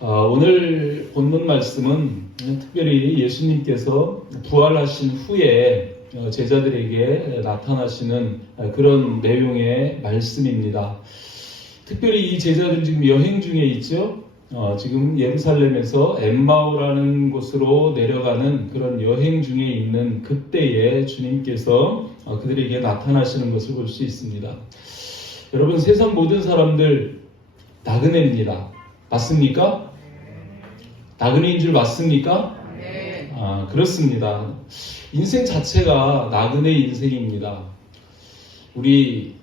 오늘 본문 말씀은 특별히 예수님께서 부활하신 후에 제자들에게 나타나시는 그런 내용의 말씀입니다. 특별히 이 제자들 지금 여행 중에 있죠. 지금 예루살렘에서 엠마오라는 곳으로 내려가는 그런 여행 중에 있는 그때에 주님께서 그들에게 나타나시는 것을 볼 수 있습니다. 여러분, 세상 모든 사람들 나그네입니다. 맞습니까? 나그네인 줄 맞습니까? 네. 그렇습니다. 인생 자체가 나그네 인생입니다. 우리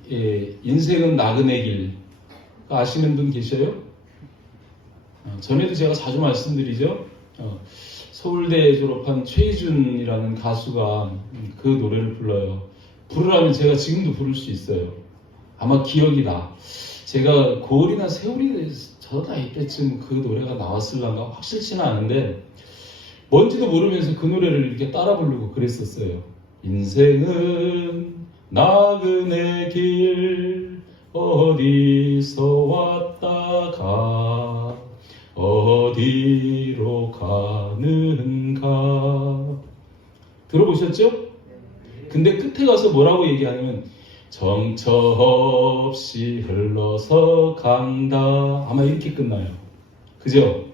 인생은 나그네 길 아시는 분 계셔요? 전에도 제가 자주 말씀드리죠. 서울대 졸업한 최희준이라는 가수가 그 노래를 불러요. 부르라면 제가 지금도 부를 수 있어요. 아마 기억이 나. 제가 고을이나 세월이 저 나이 때쯤 그 노래가 나왔을란가 확실치는 않은데 뭔지도 모르면서 그 노래를 이렇게 따라 부르고 그랬었어요. 인생은 나그네 길 어디서 왔다가 어디로 가는가. 들어보셨죠? 근데 끝에 가서 뭐라고 얘기하냐면 정처 없이 흘러서 간다. 아마 이렇게 끝나요. 그죠?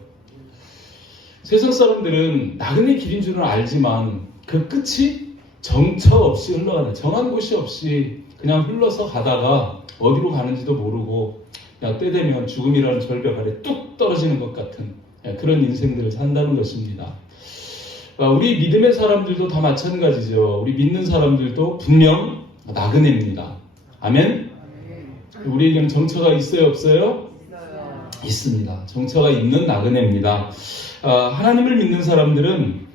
세상 사람들은 나그네 길인 줄은 알지만 그 끝이 정처 없이 흘러가는, 정한 곳이 없이 그냥 흘러서 가다가 어디로 가는지도 모르고 그냥 때 되면 죽음이라는 절벽 아래 뚝 떨어지는 것 같은 그런 인생들을 산다는 것입니다. 우리 믿음의 사람들도 다 마찬가지죠. 우리 믿는 사람들도 분명 나그네입니다. 아멘? 우리에게는 정처가 있어요, 없어요? 있습니다. 정처가 있는 나그네입니다. 하나님을 믿는 사람들은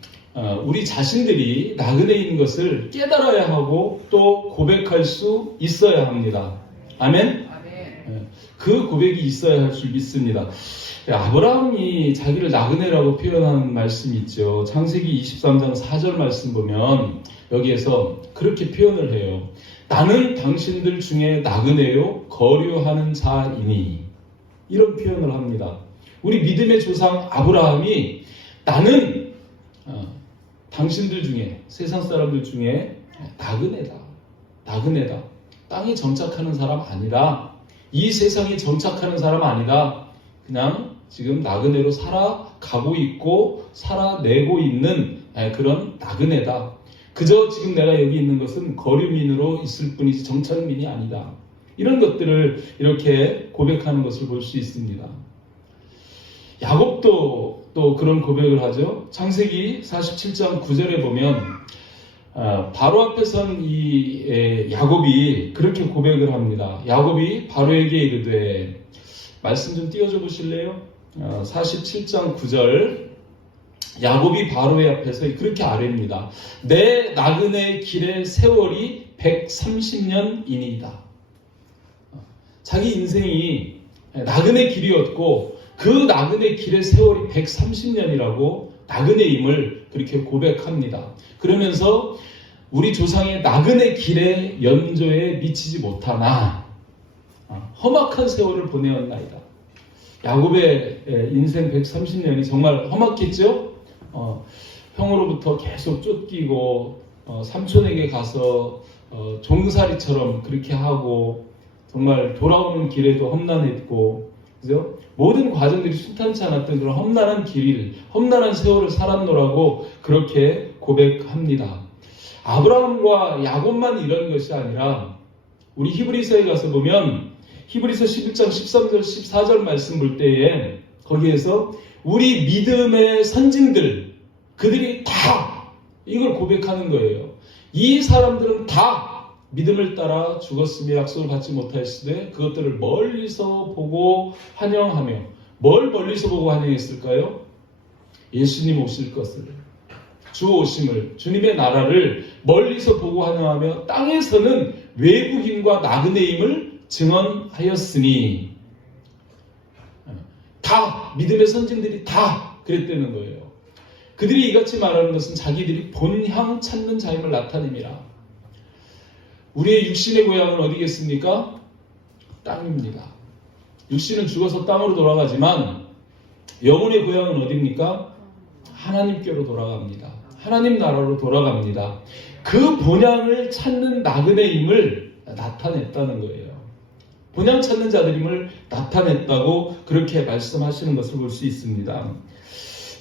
우리 자신들이 나그네인 것을 깨달아야 하고 또 고백할 수 있어야 합니다. 아멘? 그 고백이 있어야 할 줄 믿습니다. 아브라함이 자기를 나그네라고 표현하는 말씀이 있죠. 창세기 23장 4절 말씀 보면 여기에서 그렇게 표현을 해요. 나는 당신들 중에 나그네요 거류하는 자이니. 이런 표현을 합니다. 우리 믿음의 조상 아브라함이 나는 당신들 중에, 세상 사람들 중에 나그네다. 땅에 정착하는 사람 아니라, 이 세상에 정착하는 사람 아니다. 그냥 지금 나그네로 살아가고 있고 살아내고 있는 그런 나그네다. 그저 지금 내가 여기 있는 것은 거류민으로 있을 뿐이지 정착민이 아니다. 이런 것들을 이렇게 고백하는 것을 볼 수 있습니다. 야곱도 또 그런 고백을 하죠. 창세기 47장 9절에 보면 바로 앞에 선 이 야곱이 그렇게 고백을 합니다. 야곱이 바로에게 이르되, 말씀 좀 띄워줘 보실래요? 47장 9절, 야곱이 바로의 앞에서 그렇게 아뢰입니다. 내 나그네 길의 세월이 130년이니이다. 자기 인생이 나그네 길이었고 그 나그네 길의 세월이 130년이라고 나그네임을 그렇게 고백합니다. 그러면서 우리 조상의 나그네 길의 연조에 미치지 못하나 험악한 세월을 보내었나이다. 야곱의 인생 130년이 정말 험악했죠? 형으로부터 계속 쫓기고 삼촌에게 가서 종살이처럼 그렇게 하고 정말 돌아오는 길에도 험난했고, 그죠? 모든 과정들이 순탄치 않았던 그런 험난한 세월을 살았노라고 그렇게 고백합니다. 아브라함과 야곱만 이런 것이 아니라 우리 히브리서에 가서 보면 히브리서 11장 13절 14절 말씀 볼 때에 거기에서 우리 믿음의 선진들, 그들이 다 이걸 고백하는 거예요. 이 사람들은 다 믿음을 따라 죽었으며 약속을 받지 못하였으되 그것들을 멀리서 보고 환영하며, 뭘 멀리서 보고 환영했을까요? 예수님 오실 것을, 주 오심을, 주님의 나라를 멀리서 보고 환영하며 땅에서는 외국인과 나그네임을 증언하였으니, 다 믿음의 선진들이 다 그랬다는 거예요. 그들이 이같이 말하는 것은 자기들이 본향 찾는 자임을 나타냅니다. 우리의 육신의 고향은 어디겠습니까? 땅입니다. 육신은 죽어서 땅으로 돌아가지만 영혼의 고향은 어디입니까? 하나님께로 돌아갑니다. 하나님 나라로 돌아갑니다. 그 본향을 찾는 나그네임을 나타냈다는 거예요. 본향 찾는 자들임을 나타냈다고 그렇게 말씀하시는 것을 볼 수 있습니다.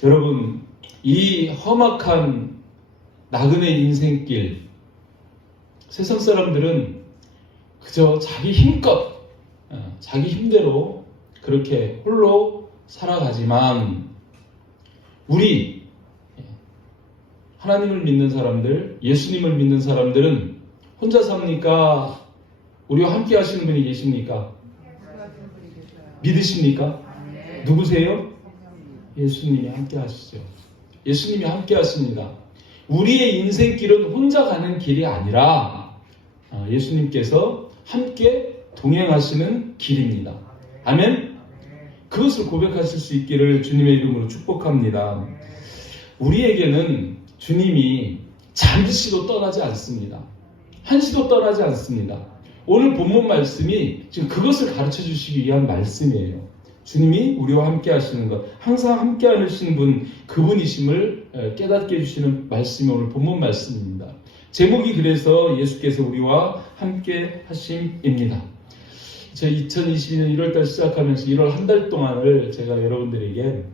여러분, 이 험악한 나그네 인생길, 세상 사람들은 그저 자기 힘껏, 자기 힘대로 그렇게 홀로 살아가지만 우리 하나님을 믿는 사람들, 예수님을 믿는 사람들은 혼자 삽니까? 우리와 함께 하시는 분이 계십니까? 믿으십니까? 누구세요? 예수님이 함께 하시죠. 예수님이 함께 하십니다. 우리의 인생길은 혼자 가는 길이 아니라 예수님께서 함께 동행하시는 길입니다. 아멘? 그것을 고백하실 수 있기를 주님의 이름으로 축복합니다. 우리에게는 주님이 잠시도 떠나지 않습니다. 한시도 떠나지 않습니다. 오늘 본문 말씀이 지금 그것을 가르쳐 주시기 위한 말씀이에요. 주님이 우리와 함께 하시는 것, 항상 함께 하시는 분, 그분이심을 깨닫게 해주시는 말씀이 오늘 본문 말씀입니다. 제목이 그래서 예수께서 우리와 함께 하심입니다. 제 2022년 1월달 시작하면서 1월 한 달 동안을 제가 여러분들에게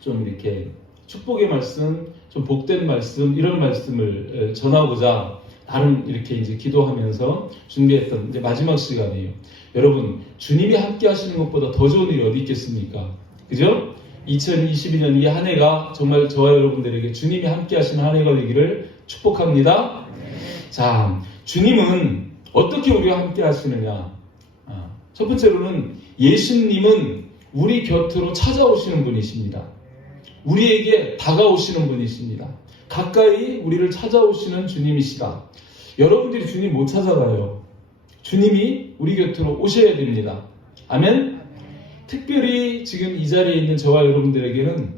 좀 이렇게 축복의 말씀, 좀 복된 말씀, 이런 말씀을 전하고자 나름 이렇게 이제 기도하면서 준비했던 이제 마지막 시간이에요. 여러분, 주님이 함께 하시는 것보다 더 좋은 일이 어디 있겠습니까? 그죠? 2022년 이 한 해가 정말 저와 여러분들에게 주님이 함께 하시는 한 해가 되기를 축복합니다. 자, 주님은 어떻게 우리와 함께 하시느냐? 첫 번째로는 예수님은 우리 곁으로 찾아오시는 분이십니다. 우리에게 다가오시는 분이십니다. 가까이 우리를 찾아오시는 주님이시다. 여러분들이 주님 못 찾아가요. 주님이 우리 곁으로 오셔야 됩니다. 아멘? 특별히 지금 이 자리에 있는 저와 여러분들에게는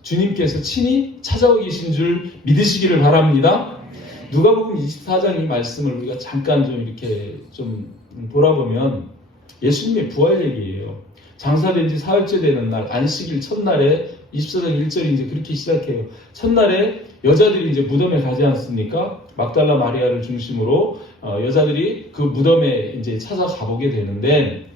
주님께서 친히 찾아오 계신 줄 믿으시기를 바랍니다. 누가복음 24장 이 말씀을 우리가 잠깐 좀 이렇게 좀 돌아보면 예수님의 부활 얘기예요. 장사된 지 사흘째 되는 날, 안식일 첫날에 24장 1절이 이제 그렇게 시작해요. 첫날에 여자들이 이제 무덤에 가지 않습니까? 막달라 마리아를 중심으로 여자들이 그 무덤에 이제 찾아가 보게 되는데,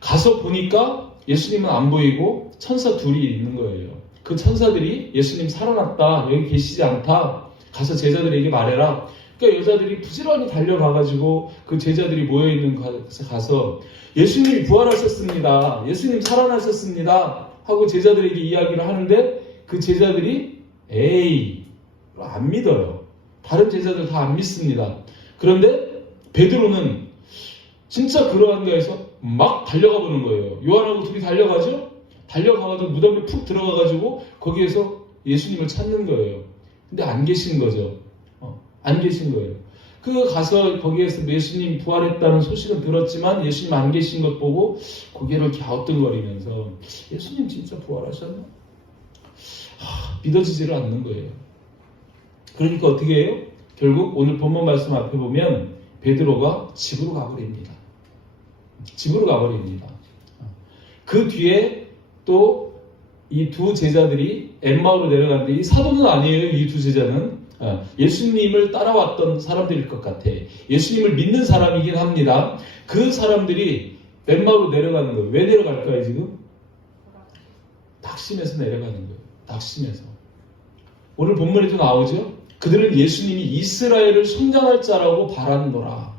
가서 보니까 예수님은 안 보이고 천사 둘이 있는 거예요. 그 천사들이 예수님 살아났다, 여기 계시지 않다, 가서 제자들에게 말해라. 그러니까 여자들이 부지런히 달려가가지고 그 제자들이 모여있는 곳에 가서 예수님이 부활하셨습니다, 예수님 살아나셨습니다 하고 제자들에게 이야기를 하는데, 그 제자들이 에이, 안 믿어요. 다른 제자들 다 안 믿습니다. 그런데 베드로는 진짜 그러한가 해서 막 달려가 보는 거예요. 요한하고 둘이 달려가죠? 달려가가지고 무덤에 푹 들어가가지고 거기에서 예수님을 찾는 거예요. 근데 안 계신 거죠. 안 계신 거예요. 가서 거기에서 예수님 부활했다는 소식은 들었지만 예수님 안 계신 것 보고 고개를 갸우뚱거리면서 예수님 진짜 부활하셨나? 믿어지지를 않는 거예요. 그러니까 어떻게 해요? 결국 오늘 본문 말씀 앞에 보면 베드로가 집으로 가버립니다. 집으로 가버립니다. 그 뒤에 또 이 두 제자들이 엠마오로 내려가는데, 이 사도는 아니에요. 이 두 제자는 예수님을 따라왔던 사람들일 것 같아. 예수님을 믿는 사람이긴 합니다. 그 사람들이 엠마오로 내려가는 거예요. 왜 내려갈까요 지금? 낙심해서 내려가는 거예요. 낙심해서. 오늘 본문에도 나오죠. 그들은 예수님이 이스라엘을 성장할 자라고 바랐노라.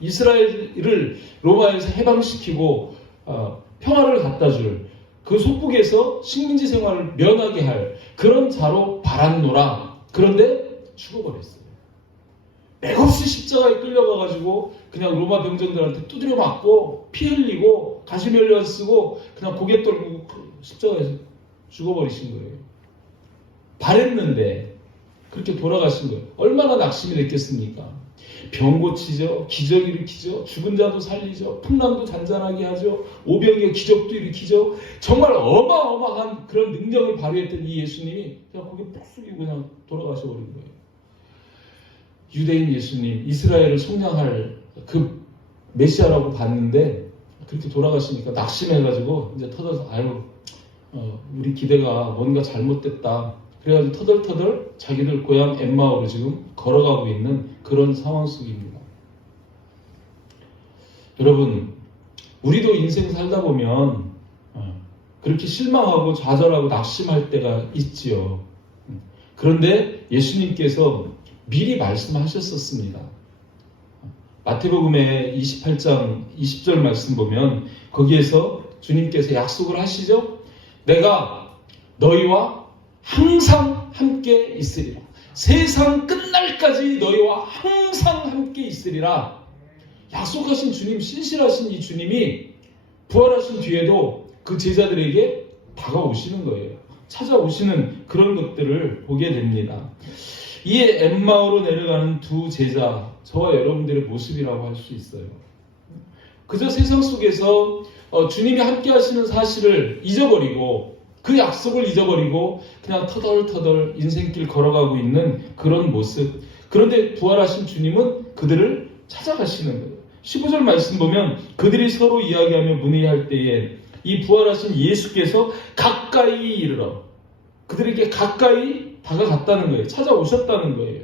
이스라엘을 로마에서 해방시키고 평화를 갖다 줄, 그 속국에서 식민지 생활을 면하게 할 그런 자로 바랐노라. 그런데 죽어버렸어요. 맥없이 십자가에 끌려가가지고 그냥 로마 병정들한테 두드려 맞고 피 흘리고 가시면류관 쓰고 그냥 고개 떨고 십자가에서 죽어버리신 거예요. 바랬는데 그렇게 돌아가신 거예요. 얼마나 낙심이 됐겠습니까? 병 고치죠, 기적 일으키죠, 죽은 자도 살리죠, 풍랑도 잔잔하게 하죠, 오병이의 기적도 일으키죠. 정말 어마어마한 그런 능력을 발휘했던 이 예수님이 그냥 거기 푹 숙이고 그냥 돌아가셔 버린 거예요. 유대인 예수님, 이스라엘을 속량할 그 메시아라고 봤는데 그렇게 돌아가시니까 낙심해가지고 이제 터져서 아유 우리 기대가 뭔가 잘못됐다. 그래가지고 터덜터덜 자기들 고향 엠마오로 지금 걸어가고 있는 그런 상황 속입니다. 여러분, 우리도 인생 살다 보면 그렇게 실망하고 좌절하고 낙심할 때가 있지요. 그런데 예수님께서 미리 말씀하셨었습니다. 마태복음의 28장 20절 말씀 보면 거기에서 주님께서 약속을 하시죠. 내가 너희와 항상 함께 있으리라. 세상 끝날까지 너희와 항상 함께 있으리라. 약속하신 주님, 신실하신 이 주님이 부활하신 뒤에도 그 제자들에게 다가오시는 거예요. 찾아오시는 그런 것들을 보게 됩니다. 이에 엠마오로 내려가는 두 제자, 저와 여러분들의 모습이라고 할 수 있어요. 그저 세상 속에서 주님이 함께 하시는 사실을 잊어버리고 그 약속을 잊어버리고 그냥 터덜터덜 인생길 걸어가고 있는 그런 모습. 그런데 부활하신 주님은 그들을 찾아가시는 거예요. 15절 말씀 보면 그들이 서로 이야기하며 문의할 때에 이 부활하신 예수께서 가까이 이르러 그들에게 가까이 다가갔다는 거예요. 찾아오셨다는 거예요.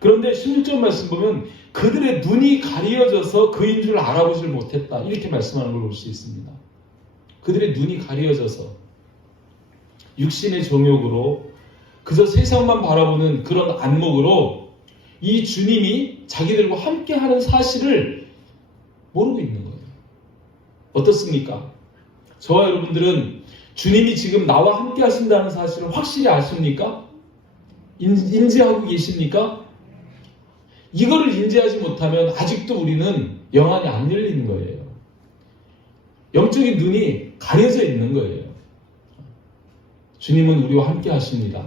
그런데 16절 말씀 보면 그들의 눈이 가려져서 그인 줄 알아보질 못했다. 이렇게 말씀하는 걸 볼 수 있습니다. 그들의 눈이 가려져서 육신의 정욕으로 그저 세상만 바라보는 그런 안목으로 이 주님이 자기들과 함께하는 사실을 모르고 있는 거예요. 어떻습니까? 저와 여러분들은 주님이 지금 나와 함께 하신다는 사실을 확실히 아십니까? 인지하고 계십니까? 이거를 인지하지 못하면 아직도 우리는 영안이 안 열리는 거예요. 영적인 눈이 가려져 있는 거예요. 주님은 우리와 함께 하십니다.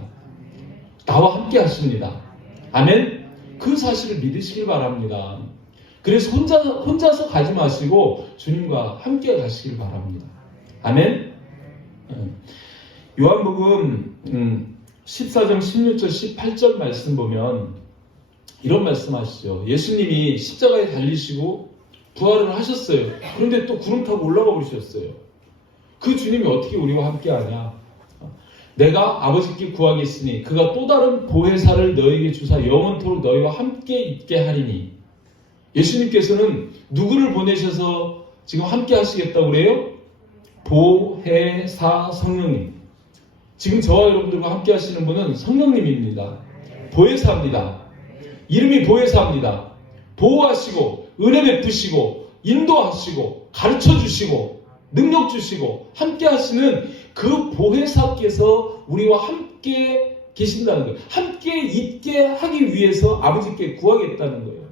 나와 함께 하십니다. 아멘? 그 사실을 믿으시길 바랍니다. 그래서 혼자서 가지 마시고 주님과 함께 가시길 바랍니다. 아멘? 요한복음 14장 16절 18절 말씀 보면 이런 말씀 하시죠. 예수님이 십자가에 달리시고 부활을 하셨어요. 그런데 또 구름 타고 올라가 버리셨어요. 그 주님이 어떻게 우리와 함께 하냐? 내가 아버지께 구하겠으니 그가 또 다른 보혜사를 너에게 주사 영원토록 너희와 함께 있게 하리니. 예수님께서는 누구를 보내셔서 지금 함께 하시겠다고 그래요? 보혜사 성령님. 지금 저와 여러분들과 함께 하시는 분은 성령님입니다. 보혜사입니다. 이름이 보혜사입니다. 보호하시고 은혜 베푸시고 인도하시고 가르쳐주시고 능력 주시고 함께 하시는 그 보혜사께서 우리와 함께 계신다는 거예요. 함께 있게 하기 위해서 아버지께 구하겠다는 거예요.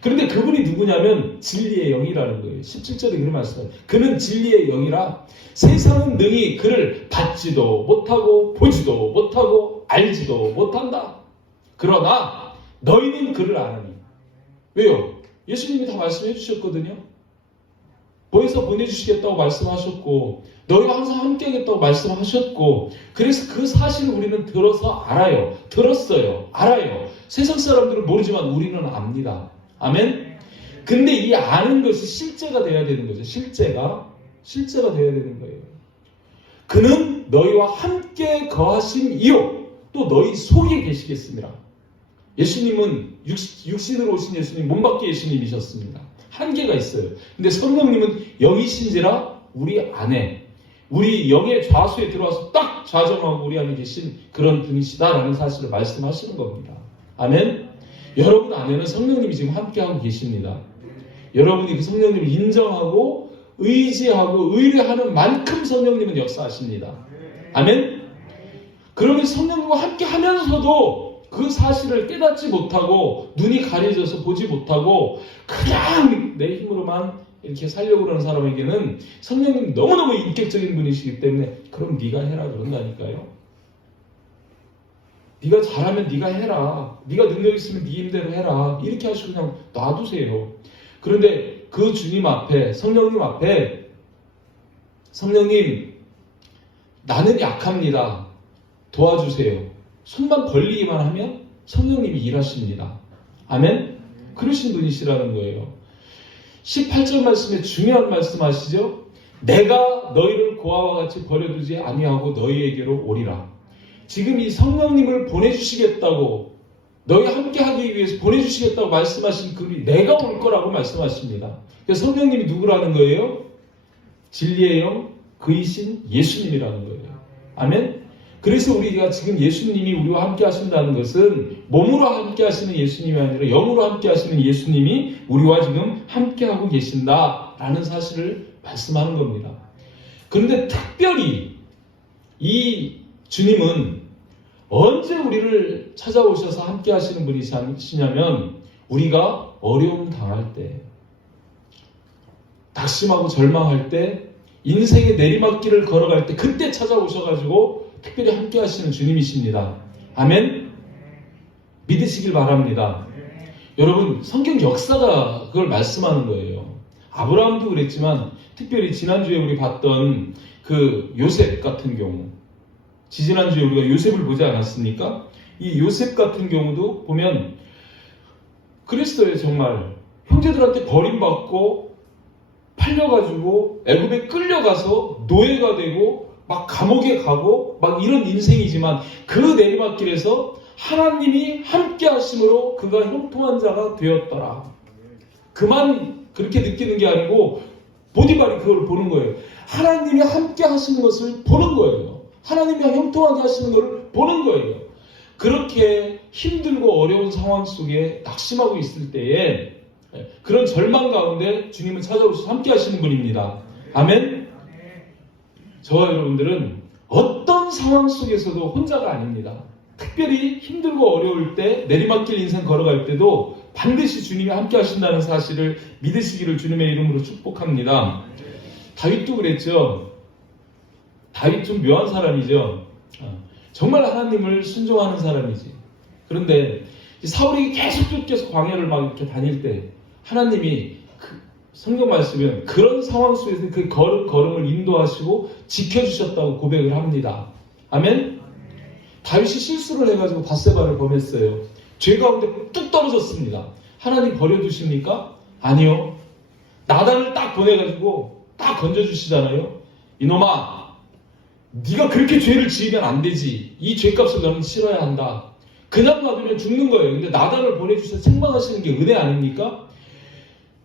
그런데 그분이 누구냐면 진리의 영이라는 거예요. 17절에 그런 말씀을 그는 진리의 영이라 세상은 능히 그를 받지도 못하고 보지도 못하고 알지도 못한다. 그러나 너희는 그를 아느니. 왜요? 예수님이 다 말씀해 주셨거든요. 보혜사 보내주시겠다고 말씀하셨고 너희와 항상 함께 하겠다고 말씀하셨고 그래서 그 사실을 우리는 들어서 알아요. 들었어요. 알아요. 세상 사람들은 모르지만 우리는 압니다. 아멘? 근데 이 아는 것이 실제가 돼야 되는 거죠. 실제가 돼야 되는 거예요. 그는 너희와 함께 거하심이요 또 너희 속에 계시겠습니다. 예수님은 육신으로 오신 예수님, 몸 밖에 예수님이셨습니다. 한계가 있어요. 근데 성령님은 영이신지라 우리 안에, 우리 영의 좌수에 들어와서 딱 좌정하고 우리 안에 계신 그런 분이시다라는 사실을 말씀하시는 겁니다. 아멘? 여러분 안에는 성령님이 지금 함께하고 계십니다. 여러분이 그 성령님을 인정하고 의지하고 의뢰하는 만큼 성령님은 역사하십니다. 아멘? 그러면 성령님과 함께 하면서도 그 사실을 깨닫지 못하고 눈이 가려져서 보지 못하고 그냥 내 힘으로만 이렇게 살려고 그러는 사람에게는 성령님 너무너무 인격적인 분이시기 때문에 그럼 네가 해라 그런다니까요. 네가 잘하면 네가 해라. 네가 능력 있으면 네 힘대로 해라. 이렇게 하시고 그냥 놔두세요. 그런데 그 주님 앞에 성령님 앞에 성령님 나는 약합니다. 도와주세요. 손만 벌리기만 하면 성령님이 일하십니다. 아멘? 그러신 분이시라는 거예요. 18절 말씀에 중요한 말씀 아시죠? 내가 너희를 고아와 같이 버려두지 아니하고 너희에게로 오리라. 지금 이 성령님을 보내주시겠다고, 너희 함께하기 위해서 보내주시겠다고 말씀하신 그분이 내가 올 거라고 말씀하십니다. 그래서 성령님이 누구라는 거예요? 진리의 영, 그이신 예수님이라는 거예요. 아멘? 그래서 우리가 지금 예수님이 우리와 함께 하신다는 것은 몸으로 함께 하시는 예수님이 아니라 영으로 함께 하시는 예수님이 우리와 지금 함께 하고 계신다라는 사실을 말씀하는 겁니다. 그런데 특별히 이 주님은 언제 우리를 찾아오셔서 함께 하시는 분이시냐면 우리가 어려움 당할 때, 낙심하고 절망할 때, 인생의 내리막길을 걸어갈 때 그때 찾아오셔가지고 특별히 함께 하시는 주님이십니다. 아멘? 믿으시길 바랍니다. 여러분, 성경 역사가 그걸 말씀하는 거예요. 아브라함도 그랬지만 특별히 지난주에 우리 봤던 그 요셉 같은 경우, 지난주에 우리가 요셉을 보지 않았습니까? 이 요셉 같은 경우도 보면 그랬어요. 정말 형제들한테 버림받고 팔려가지고 애굽에 끌려가서 노예가 되고 막 감옥에 가고 막 이런 인생이지만 그 내리막길에서 하나님이 함께 하심으로 그가 형통한 자가 되었더라. 그만 그렇게 느끼는 게 아니고 보디발이 그걸 보는 거예요. 하나님이 함께 하시는 것을 보는 거예요. 하나님이 형통하게 하시는 것을 보는 거예요. 그렇게 힘들고 어려운 상황 속에 낙심하고 있을 때에 그런 절망 가운데 주님을 찾아오셔서 함께 하시는 분입니다. 아멘? 저와 여러분들은 어떤 상황 속에서도 혼자가 아닙니다. 특별히 힘들고 어려울 때, 내리막길 인생 걸어갈 때도 반드시 주님이 함께 하신다는 사실을 믿으시기를 주님의 이름으로 축복합니다. 다윗도 그랬죠. 다윗 좀 묘한 사람이죠. 정말 하나님을 순종하는 사람이지. 그런데 사울이 계속 쫓겨서 광야를 막 이렇게 다닐 때 하나님이 성경 말씀은 그런 상황 속에서 그 걸음을 인도하시고 지켜주셨다고 고백을 합니다. 아멘? 다윗이 실수를 해가지고 밧세바를 범했어요. 죄 가운데 뚝 떨어졌습니다. 하나님 버려두십니까? 아니요. 나단을 딱 보내가지고 딱 건져주시잖아요. 이놈아, 네가 그렇게 죄를 지으면 안 되지. 이 죄값을 너는 치러야 한다. 그냥 놔두면 죽는 거예요. 근데 나단을 보내주셔서 책망하시는 게 은혜 아닙니까?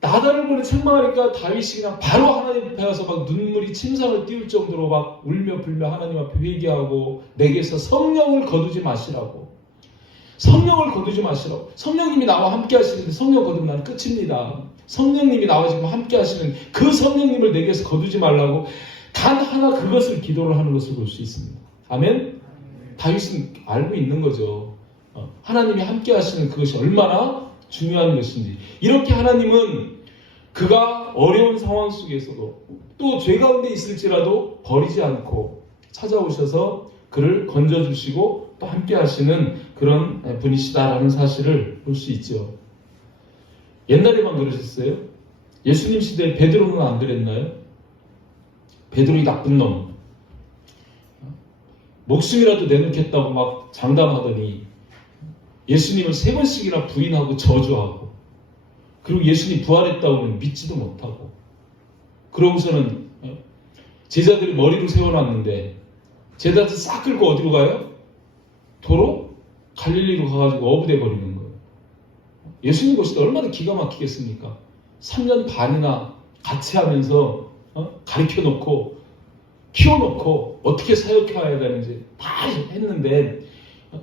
나단을 보내 책망하니까 다윗이 그냥 바로 하나님 앞에 가서 막 눈물이 침상을 띄울 정도로 막 울며 불며 하나님 앞에 회개하고 내게서 성령을 거두지 마시라고. 성령을 거두지 마시라고. 성령님이 나와 함께 하시는데 성령 거두면 난 끝입니다. 성령님이 나와 지금 함께 하시는 그 성령님을 내게서 거두지 말라고 단 하나 그것을 기도를 하는 것을 볼 수 있습니다. 아멘? 다윗은 알고 있는 거죠. 하나님이 함께 하시는 그것이 얼마나 중요한 것인지. 이렇게 하나님은 그가 어려운 상황 속에서도 또 죄 가운데 있을지라도 버리지 않고 찾아오셔서 그를 건져주시고 또 함께 하시는 그런 분이시다라는 사실을 볼 수 있죠. 옛날에만 그러셨어요? 예수님 시대에 베드로는 안 그랬나요? 베드로이 나쁜 놈, 목숨이라도 내놓겠다고 막 장담하더니 예수님을 3번씩이나 부인하고 저주하고, 그리고 예수님 부활했다고는 믿지도 못하고, 그러고서는 제자들이 머리로 세워놨는데 제자들 싹 끌고 어디로 가요? 도로 갈릴리로 가가지고 어부돼 버리는 거예요. 예수님 보실 때 얼마나 기가 막히겠습니까? 3년 반이나 같이 하면서 가르쳐놓고 키워놓고 어떻게 사역해야 되는지 다 했는데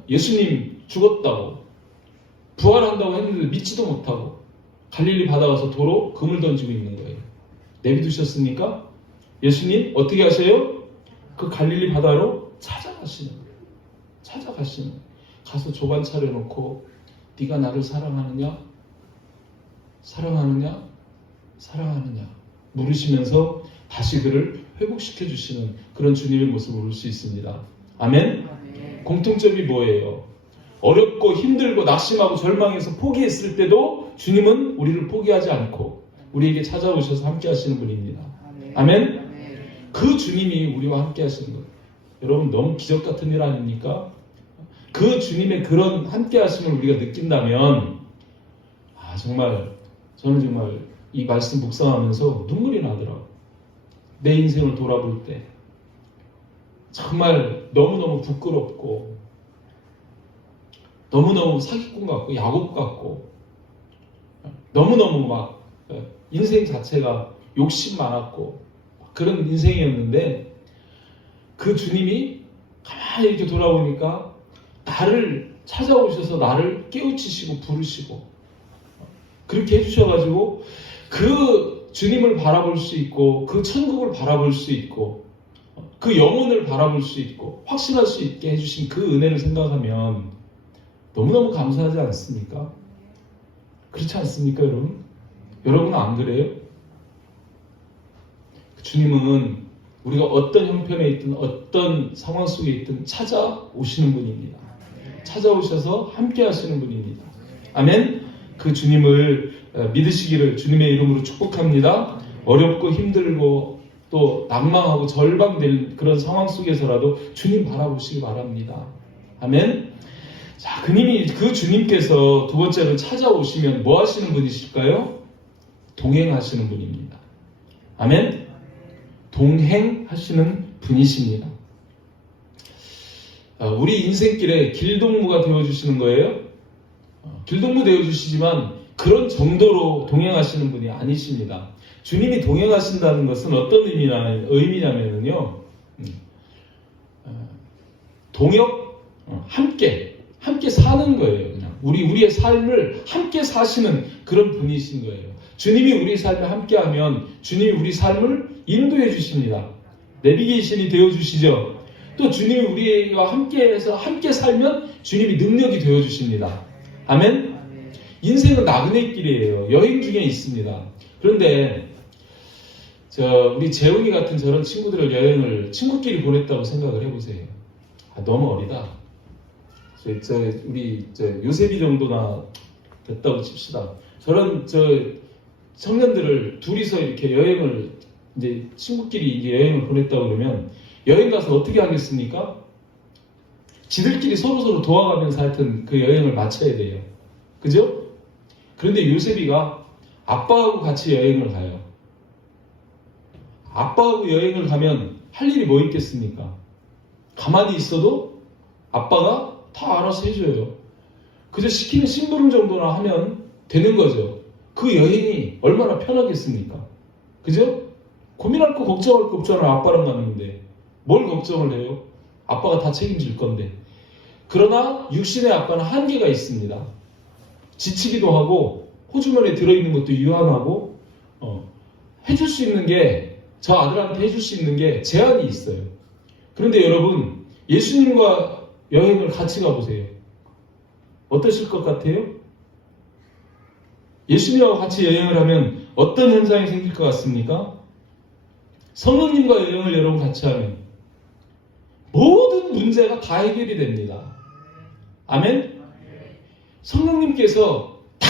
예수님 죽었다고 부활한다고 했는데 믿지도 못하고 갈릴리 바다 가서 도로 금을 던지고 있는 거예요. 내비두셨습니까? 예수님 어떻게 하세요? 그 갈릴리 바다로 찾아가시는 거예요. 찾아가시는 거예요. 가서 조반 차려놓고 네가 나를 사랑하느냐? 사랑하느냐? 사랑하느냐? 물으시면서 다시 그를 회복시켜 주시는 그런 주님의 모습을 볼 수 있습니다. 아멘? 공통점이 뭐예요? 어렵고 힘들고 낙심하고 절망해서 포기했을 때도 주님은 우리를 포기하지 않고 우리에게 찾아오셔서 함께 하시는 분입니다. 아멘? 그 주님이 우리와 함께 하시는 거예요. 여러분 너무 기적 같은 일 아닙니까? 그 주님의 그런 함께 하심을 우리가 느낀다면 정말 저는 정말 이 말씀 묵상하면서 눈물이 나더라고요. 내 인생을 돌아볼 때 정말 너무너무 부끄럽고 너무너무 사기꾼 같고 야곱 같고 너무너무 막 인생 자체가 욕심 많았고 그런 인생이었는데 그 주님이 가만히 이렇게 돌아보니까 나를 찾아오셔서 나를 깨우치시고 부르시고 그렇게 해주셔가지고 그 주님을 바라볼 수 있고 그 천국을 바라볼 수 있고 그 영혼을 바라볼 수 있고 확신할 수 있게 해주신 그 은혜를 생각하면 너무너무 감사하지 않습니까? 그렇지 않습니까, 여러분? 여러분은 안 그래요? 주님은 우리가 어떤 형편에 있든 어떤 상황 속에 있든 찾아오시는 분입니다. 찾아오셔서 함께 하시는 분입니다. 아멘. 그 주님을 믿으시기를 주님의 이름으로 축복합니다. 어렵고 힘들고 또 낭망하고 절망될 그런 상황 속에서라도 주님 바라보시기 바랍니다. 아멘. 자, 그 주님께서 두 번째로 찾아오시면 뭐 하시는 분이실까요? 동행하시는 분입니다. 아멘. 동행하시는 분이십니다. 우리 인생길에 길동무가 되어주시는 거예요. 길동무 되어주시지만 그런 정도로 동행하시는 분이 아니십니다. 주님이 동행하신다는 것은 어떤 의미냐면요. 동역, 함께 사는 거예요. 그냥 우리의 삶을 함께 사시는 그런 분이신 거예요. 주님이 우리 삶을 함께하면 주님이 우리 삶을 인도해 주십니다. 내비게이션이 되어 주시죠. 또 주님이 우리와 함께해서 함께 살면 주님이 능력이 되어 주십니다. 아멘. 인생은 나그네 길이에요. 여행 중에 있습니다. 그런데 우리 재훈이 같은 저런 친구들을 여행을 친구끼리 보냈다고 생각을 해보세요. 너무 어리다. 우리 요셉이 정도나 됐다고 칩시다. 저런 청년들을 둘이서 이렇게 여행을 이제 친구끼리 이제 여행을 보냈다고 그러면 여행 가서 어떻게 하겠습니까? 지들끼리 서로 도와가면서 하여튼 그 여행을 마쳐야 돼요. 그죠? 그런데 요셉이가 아빠하고 같이 여행을 가요. 아빠하고 여행을 가면 할 일이 뭐 있겠습니까? 가만히 있어도 아빠가 다 알아서 해줘요. 그저 시키는 심부름 정도나 하면 되는 거죠. 그 여행이 얼마나 편하겠습니까? 그죠? 고민할 거 걱정할 거 없잖아요. 아빠랑 갔는데 뭘 걱정을 해요? 아빠가 다 책임질 건데. 그러나 육신의 아빠는 한계가 있습니다. 지치기도 하고 호주머니에 들어있는 것도 유한하고 해줄 수 있는 게 저 아들한테 해줄 수 있는 게 제한이 있어요. 그런데 여러분 예수님과 여행을 같이 가보세요. 어떠실 것 같아요? 예수님과 같이 여행을 하면 어떤 현상이 생길 것 같습니까? 성령님과 여행을 여러분 같이 하면 모든 문제가 다 해결이 됩니다. 아멘? 성령님께서 다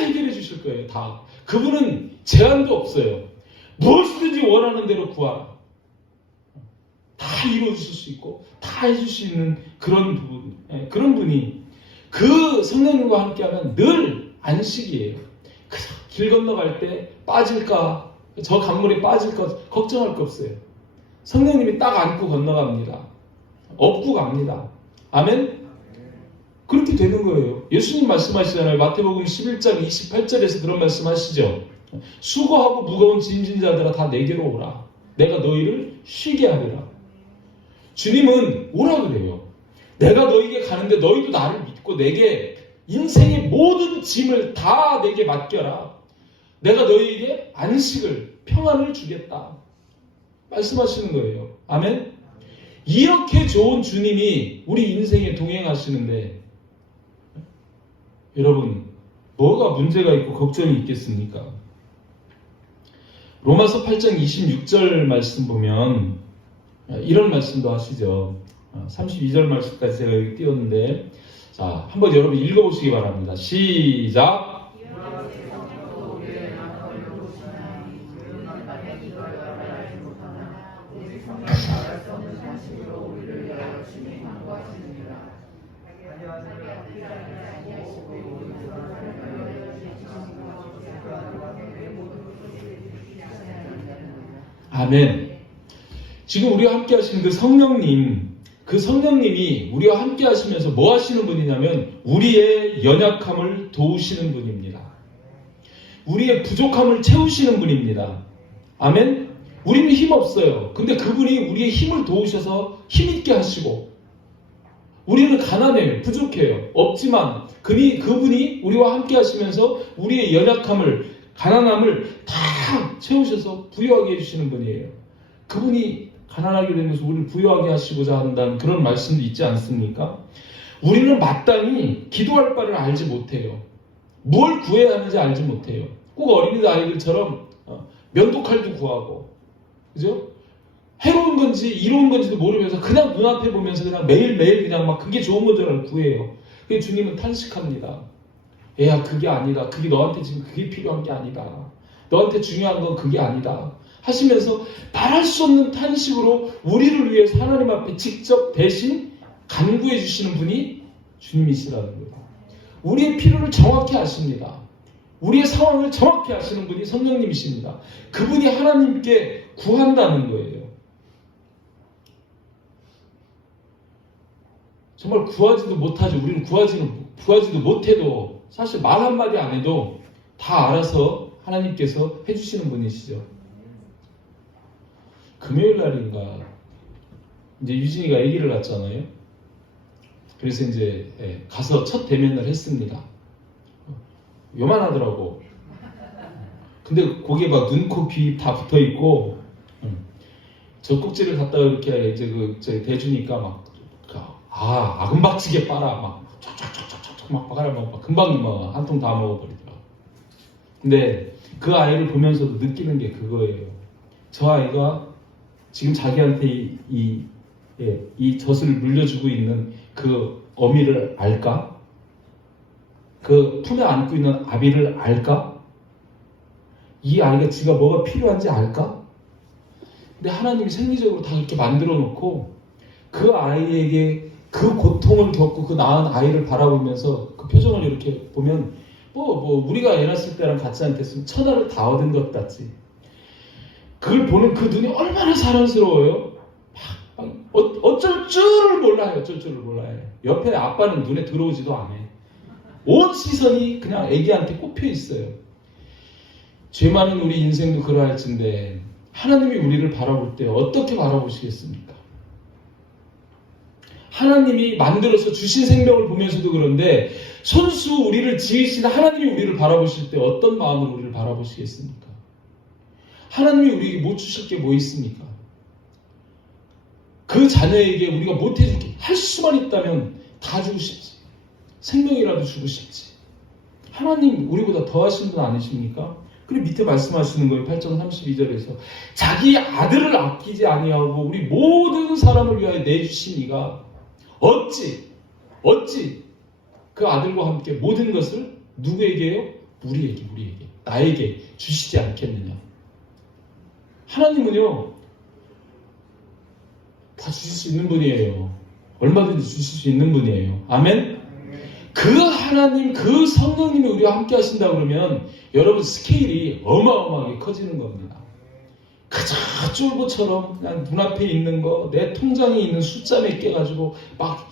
해결해 주실 거예요. 다. 그분은 제한도 없어요. 무엇이든지 원하는 대로 구하라. 다 이루어 주실 수 있고 다 해줄 수 있는 그런 분이 그 성령님과 함께하면 늘 안식이에요. 길 건너갈 때 빠질까 저 강물에 빠질까 걱정할 거 없어요. 성령님이 딱 안고 건너갑니다. 업고 갑니다. 아멘? 그렇게 되는 거예요. 예수님 말씀하시잖아요. 마태복음 11장 28절에서 그런 말씀하시죠. 수고하고 무거운 짐진 자들아 다 내게로 오라. 내가 너희를 쉬게 하리라. 주님은 오라 그래요. 내가 너에게 가는데 너희도 나를 믿고 내게 인생의 모든 짐을 다 내게 맡겨라. 내가 너희에게 안식을 평안을 주겠다. 말씀하시는 거예요. 아멘? 이렇게 좋은 주님이 우리 인생에 동행하시는데 여러분 뭐가 문제가 있고 걱정이 있겠습니까? 로마서 8장 26절 말씀 보면 이런 말씀도 하시죠. 32절 말씀까지 제가 여기 띄웠는데 자 한번 여러분 읽어보시기 바랍니다. 시작. 아멘. 지금 우리와 함께 하시는 그 성령님이 우리와 함께 하시면서 뭐 하시는 분이냐면 우리의 연약함을 도우시는 분입니다. 우리의 부족함을 채우시는 분입니다. 아멘. 우리는 힘 없어요. 근데 그분이 우리의 힘을 도우셔서 힘있게 하시고, 우리는 가난해요. 부족해요. 없지만 그분이 우리와 함께 하시면서 우리의 연약함을, 가난함을 다 채우셔서 부유하게 해주시는 분이에요. 그분이 가난하게 되면서 우리를 부유하게 하시고자 한다는 그런 말씀도 있지 않습니까? 우리는 마땅히 기도할 바를 알지 못해요. 뭘 구해야 하는지 알지 못해요. 꼭 어린아이들처럼 면도칼도 구하고, 그죠? 해로운 건지 이로운 건지도 모르면서 그냥 눈앞에 보면서 그냥 매일매일 그냥 막 그게 좋은 것들을 구해요. 그게 주님은 탄식합니다. 얘야, 그게 아니다. 그게 너한테 지금 그게 필요한 게 아니다. 너한테 중요한 건 그게 아니다. 하시면서 말할 수 없는 탄식으로 우리를 위해서 하나님 앞에 직접 대신 간구해 주시는 분이 주님이시라는 거예요. 우리의 필요를 정확히 아십니다. 우리의 상황을 정확히 아시는 분이 성령님이십니다. 그분이 하나님께 구한다는 거예요. 정말 구하지도 못하죠. 우리는 구하지도 못해도 사실 말 한마디 안 해도 다 알아서 하나님께서 해주시는 분이시죠. 금요일 날인가 이제 유진이가 아기를 낳았잖아요. 그래서 이제 가서 첫 대면을 했습니다. 요만하더라고. 근데 거기에 막 눈, 코, 귀 다 붙어 있고, 젖꼭지를 갖다가 이렇게 이제 대주니까 막 아금박지게 빨아 막 쫙쫙쫙쫙쫙 막 빨아 막 금방 막 한 통 다 먹어버리더라고. 근데 그 아이를 보면서도 느끼는 게 그거예요. 저 아이가 지금 자기한테 이 젖을 물려주고 있는 그 어미를 알까? 그 품에 안고 있는 아비를 알까? 이 아이가 지가 뭐가 필요한지 알까? 근데 하나님이 생리적으로 다 이렇게 만들어 놓고 그 아이에게 그 고통을 겪고 그 낳은 아이를 바라보면서 그 표정을 이렇게 보면 우리가 애 낳았을 때랑 같지 않겠으면 천하를 다 얻은 것 같지. 그걸 보는 그 눈이 얼마나 사랑스러워요. 어쩔 줄을 몰라요. 옆에 아빠는 눈에 들어오지도 않아. 온 시선이 그냥 애기한테 꼽혀 있어요. 죄 많은 우리 인생도 그러할진데 하나님이 우리를 바라볼 때 어떻게 바라보시겠습니까? 하나님이 만들어서 주신 생명을 보면서도 그런데 손수 우리를 지으신 하나님이 우리를 바라보실 때 어떤 마음으로 우리를 바라보시겠습니까? 하나님이 우리에게 못 주실 게 뭐 있습니까? 그 자녀에게 우리가 못 해줄 게 할 수만 있다면 다 주고 싶지. 생명이라도 주고 싶지. 하나님 우리보다 더 하신 분 아니십니까? 그리고 밑에 말씀하시는 거예요. 8장 32절에서 자기 아들을 아끼지 아니하고 우리 모든 사람을 위하여 내주신 이가 어찌 그 아들과 함께 모든 것을 누구에게요? 우리에게 나에게 주시지 않겠느냐. 하나님은요 다 주실 수 있는 분이에요. 얼마든지 주실 수 있는 분이에요. 아멘. 그 하나님, 그 성령님이 우리와 함께 하신다 그러면 여러분 스케일이 어마어마하게 커지는 겁니다. 그저 쫄보처럼 그냥 눈앞에 있는 거, 내 통장에 있는 숫자 몇 개 가지고 막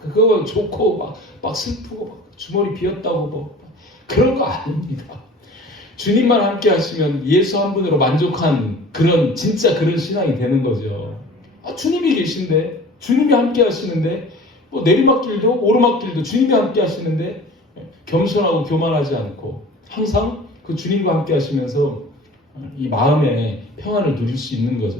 그거 좋고 막 슬프고 막 주머니 비었다고 그런 거 아닙니다. 주님만 함께 하시면 예수 한 분으로 만족한 진짜 그런 신앙이 되는 거죠. 주님이 계신데, 주님이 함께 하시는데, 내리막길도 오르막길도 주님이 함께 하시는데 겸손하고 교만하지 않고 항상 그 주님과 함께 하시면서 이 마음의 평안을 누릴 수 있는 거죠.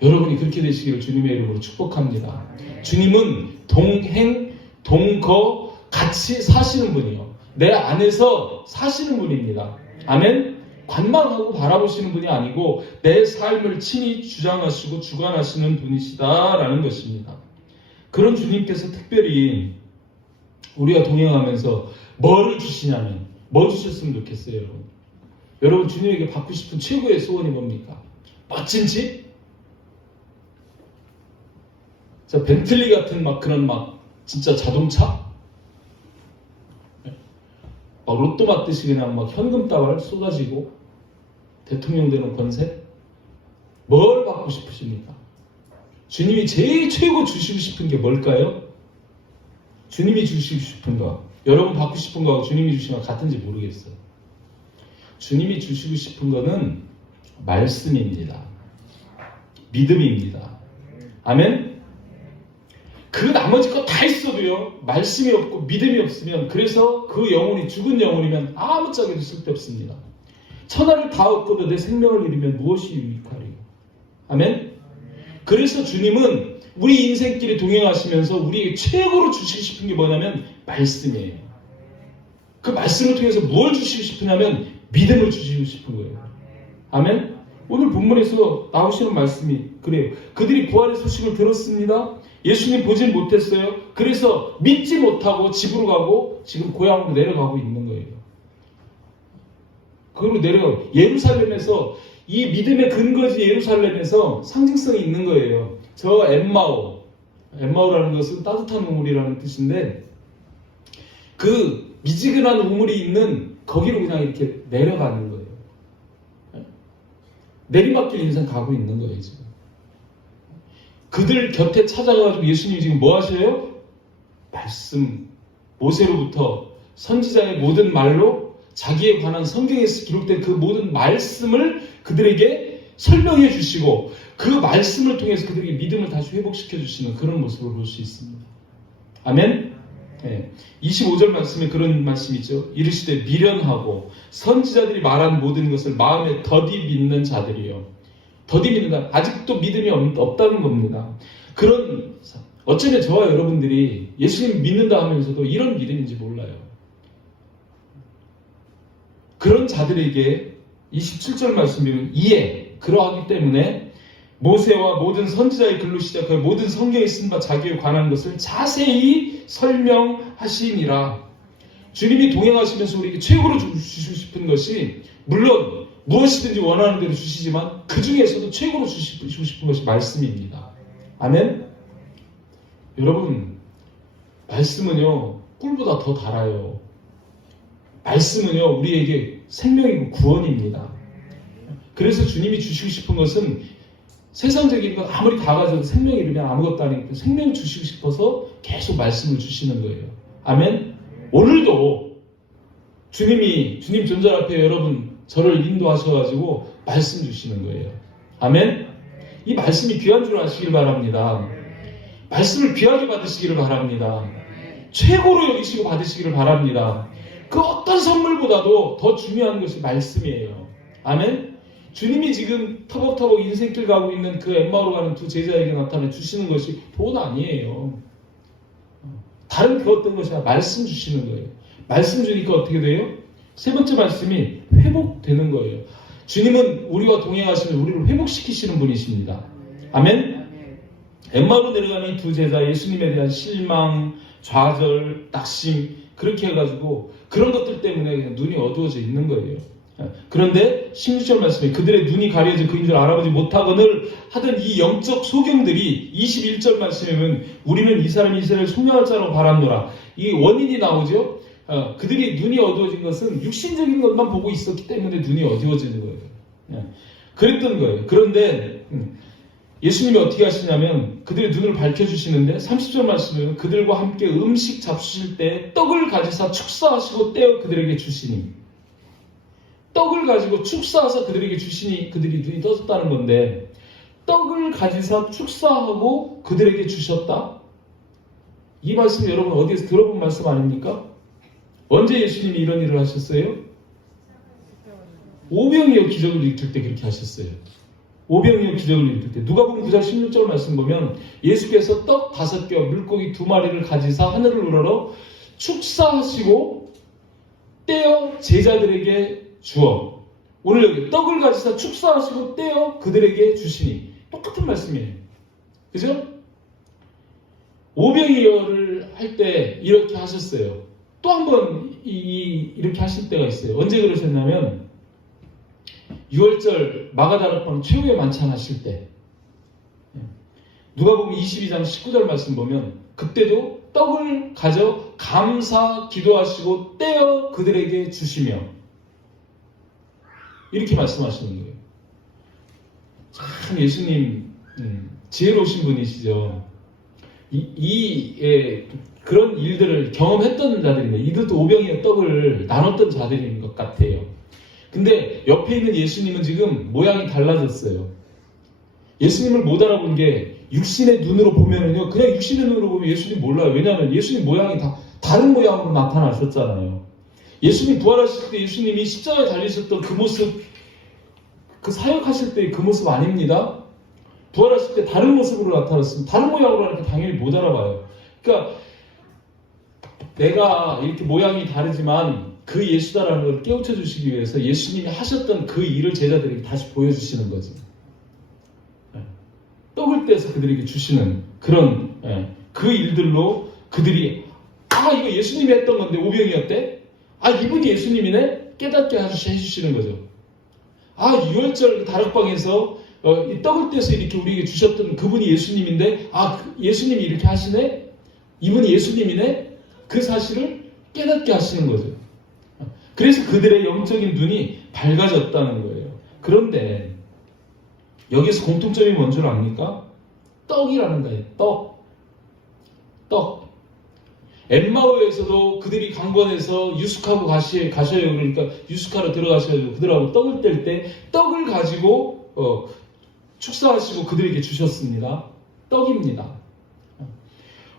여러분이 그렇게 되시기를 주님의 이름으로 축복합니다. 주님은 동행, 동거 같이 사시는 분이요. 내 안에서 사시는 분입니다. 아멘. 관망하고 바라보시는 분이 아니고 내 삶을 친히 주장하시고 주관하시는 분이시다라는 것입니다. 그런 주님께서 특별히 우리가 동행하면서 뭐를 주시냐면 뭐 주셨으면 좋겠어요, 여러분. 여러분 주님에게 받고 싶은 최고의 소원이 뭡니까? 멋진 집? 벤틀리 같은 그런 진짜 자동차? 막 로또 맞듯이 그냥 막 현금 따발 쏟아지고 대통령 되는 권세? 뭘 받고 싶으십니까? 주님이 제일 최고 주시고 싶은 게 뭘까요? 주님이 주시고 싶은 거, 여러분 받고 싶은 거하고 주님이 주시는 거 같은지 모르겠어요. 주님이 주시고 싶은 거는 말씀입니다. 믿음입니다. 아멘? 그 나머지 거 다 있어도요, 말씀이 없고 믿음이 없으면, 그래서 그 영혼이 죽은 영혼이면 아무짝에도 쓸데없습니다. 천하를 다 얻고도 내 생명을 잃으면 무엇이 유익하리요? 아멘? 그래서 주님은 우리 인생길에 동행하시면서 우리에게 최고로 주시고 싶은 게 뭐냐면 말씀이에요. 그 말씀을 통해서 뭘 주시고 싶으냐면 믿음을 주시고 싶은 거예요. 아멘? 오늘 본문에서 나오시는 말씀이 그래요. 그들이 부활의 소식을 들었습니다. 예수님 보진 못했어요. 그래서 믿지 못하고 집으로 가고 지금 고향으로 내려가고 있는 거예요. 그걸로 내려가고, 예루살렘에서, 이 믿음의 근거지 예루살렘에서 상징성이 있는 거예요. 저 엠마오라는 것은 따뜻한 우물이라는 뜻인데, 그 미지근한 우물이 있는 거기로 그냥 이렇게 내려가는 거예요. 내리막길 인생 가고 있는 거예요, 지금. 그들 곁에 찾아가가지고 예수님이 지금 뭐 하셔요? 말씀, 모세로부터 선지자의 모든 말로 자기에 관한 성경에서 기록된 그 모든 말씀을 그들에게 설명해 주시고, 그 말씀을 통해서 그들에게 믿음을 다시 회복시켜 주시는 그런 모습을 볼 수 있습니다. 아멘? 네. 25절 말씀에 그런 말씀이 있죠. 이르시되 미련하고 선지자들이 말한 모든 것을 마음에 더디 믿는 자들이요. 더디 믿는다. 아직도 믿음이 없다는 겁니다. 그런, 어쩌면 저와 여러분들이 예수님 믿는다 하면서도 이런 믿음인지 몰라요. 그런 자들에게 27절 말씀이면 이에 그러하기 때문에 모세와 모든 선지자의 글로 시작하여 모든 성경에 쓴 바 자기에 관한 것을 자세히 설명하시니라. 주님이 동행하시면서 우리에게 최고로 주시고 싶은 것이, 물론 무엇이든지 원하는 대로 주시지만 그 중에서도 최고로 주시고 싶은 것이 말씀입니다. 아멘? 여러분, 말씀은요 꿀보다 더 달아요. 말씀은요 우리에게 생명이고 구원입니다. 그래서 주님이 주시고 싶은 것은 세상적인 것 아무리 다 가져도 생명이 이르면 아무것도 아니고 생명 주시고 싶어서 계속 말씀을 주시는 거예요. 아멘? 오늘도 주님 존재 앞에 여러분 저를 인도하셔가지고 말씀 주시는 거예요. 아멘? 이 말씀이 귀한 줄 아시길 바랍니다. 말씀을 귀하게 받으시기를 바랍니다. 최고로 여기시고 받으시기를 바랍니다. 그 어떤 선물보다도 더 중요한 것이 말씀이에요. 아멘? 주님이 지금 터벅터벅 인생길 가고 있는 그 엠마오로 가는 두 제자에게 나타내 주시는 것이 돈 아니에요. 다른 그 어떤 것이 아니라 말씀 주시는 거예요. 말씀 주니까 어떻게 돼요? 세 번째 말씀이 회복되는 거예요. 주님은 우리와 동행하시면 우리를 회복시키시는 분이십니다. 아멘? 엠마오로 내려가는 두 제자, 예수님에 대한 실망, 좌절, 낙심, 그렇게 해가지고 그런 것들 때문에 그냥 눈이 어두워져 있는 거예요. 그런데 16절 말씀에 그들의 눈이 가려져 그인 줄 알아보지 못하거늘 하던 이 영적 소경들이 21절 말씀에 보면 우리는 이 사람이 이스라엘 속량할 자라고 바랐노라. 이 원인이 나오죠. 그들이 눈이 어두워진 것은 육신적인 것만 보고 있었기 때문에 눈이 어두워지는 거예요. 그랬던 거예요. 그런데 예수님이 어떻게 하시냐면 그들의 눈을 밝혀주시는데 30절 말씀에 그들과 함께 음식 잡수실 때 떡을 가지사 축사하시고 떼어 그들에게 주시니, 떡을 가지고 축사해서 그들에게 주시니 그들이 눈이 떠졌다는 건데, 떡을 가지사 축사하고 그들에게 주셨다? 이 말씀 여러분 어디에서 들어본 말씀 아닙니까? 언제 예수님이 이런 일을 하셨어요? 오병이어 기적을 일으킬 때 그렇게 하셨어요. 오병이어 기적을 일으킬 때 누가복음 9장 16절 말씀 보면 예수께서 떡 5개와 물고기 2마리를 가지사 하늘을 우러러 축사하시고 떼어 제자들에게 주어, 오늘 여기 떡을 가지사 축사하시고 떼어 그들에게 주시니, 똑같은 말씀이에요. 그죠? 오병이어를 할 때 이렇게 하셨어요. 또 한 번 이렇게 하실 때가 있어요. 언제 그러셨냐면 6월절 마가다락방 최후의 만찬 하실 때, 누가복음 22장 19절 말씀 보면 그때도 떡을 가져 감사 기도하시고 떼어 그들에게 주시며 이렇게 말씀하시는 거예요. 참 예수님 지혜로우신 분이시죠. 그런 일들을 경험했던 자들인데 이들도 오병이어 떡을 나눴던 자들인 것 같아요. 근데 옆에 있는 예수님은 지금 모양이 달라졌어요. 예수님을 못 알아본 게 육신의 눈으로 보면은요, 그냥 육신의 눈으로 보면 예수님 몰라요. 왜냐하면 예수님 모양이 다 다른 모양으로 나타나셨잖아요. 예수님 부활하실 때 예수님이 십자가에 달리셨던 그 모습, 그 사역하실 때 그 모습 아닙니다. 부활하실 때 다른 모습으로 나타났으면 다른 모양으로 하니까 당연히 못 알아봐요. 그러니까 내가 이렇게 모양이 다르지만 그 예수다라는 걸 깨우쳐 주시기 위해서 예수님이 하셨던 그 일을 제자들에게 다시 보여주시는 거죠. 떡을 떼서 그들에게 주시는 그런 그 일들로 그들이 이거 예수님이 했던 건데 오병이었대? 이분이 예수님이네? 깨닫게 해주시는 거죠. 유월절 다락방에서 이 떡을 떼서 이렇게 우리에게 주셨던 그분이 예수님인데 예수님이 이렇게 하시네? 이분이 예수님이네? 그 사실을 깨닫게 하시는 거죠. 그래서 그들의 영적인 눈이 밝아졌다는 거예요. 그런데 여기서 공통점이 뭔 줄 압니까? 떡이라는 거예요. 떡. 엠마오에서도 그들이 강권해서 유숙하고 가셔요. 그러니까 유숙하러 들어가셔야 그들하고 떡을 뗄 때 떡을 가지고 축사하시고 그들에게 주셨습니다. 떡입니다.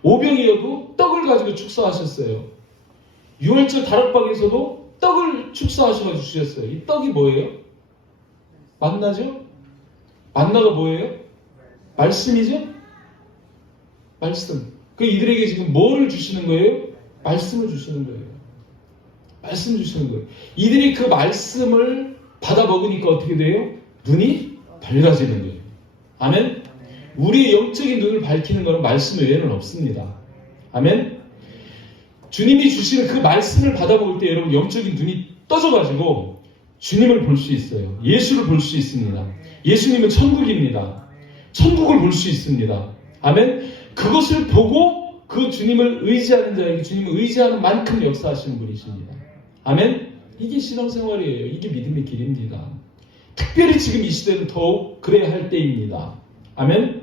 오병이어도 떡을 가지고 축사하셨어요. 유월절 다락방에서도 떡을 축사하셔서 주셨어요. 이 떡이 뭐예요? 만나죠? 만나가 뭐예요? 말씀이죠? 말씀. 이들에게 지금 뭐를 주시는 거예요? 말씀을 주시는 거예요. 말씀 주시는 거예요. 이들이 그 말씀을 받아 먹으니까 어떻게 돼요? 눈이 밝아지는 거예요. 아멘? 우리의 영적인 눈을 밝히는 것은 말씀 외에는 없습니다. 아멘? 주님이 주시는 그 말씀을 받아 먹을 때 여러분 영적인 눈이 떠져가지고 주님을 볼 수 있어요. 예수를 볼 수 있습니다. 예수님은 천국입니다. 천국을 볼 수 있습니다. 아멘? 그것을 보고 그 주님을 의지하는 자에게 주님을 의지하는 만큼 역사하시는 분이십니다. 아멘? 이게 신앙생활이에요. 이게 믿음의 길입니다. 특별히 지금 이 시대는 더욱 그래야 할 때입니다. 아멘?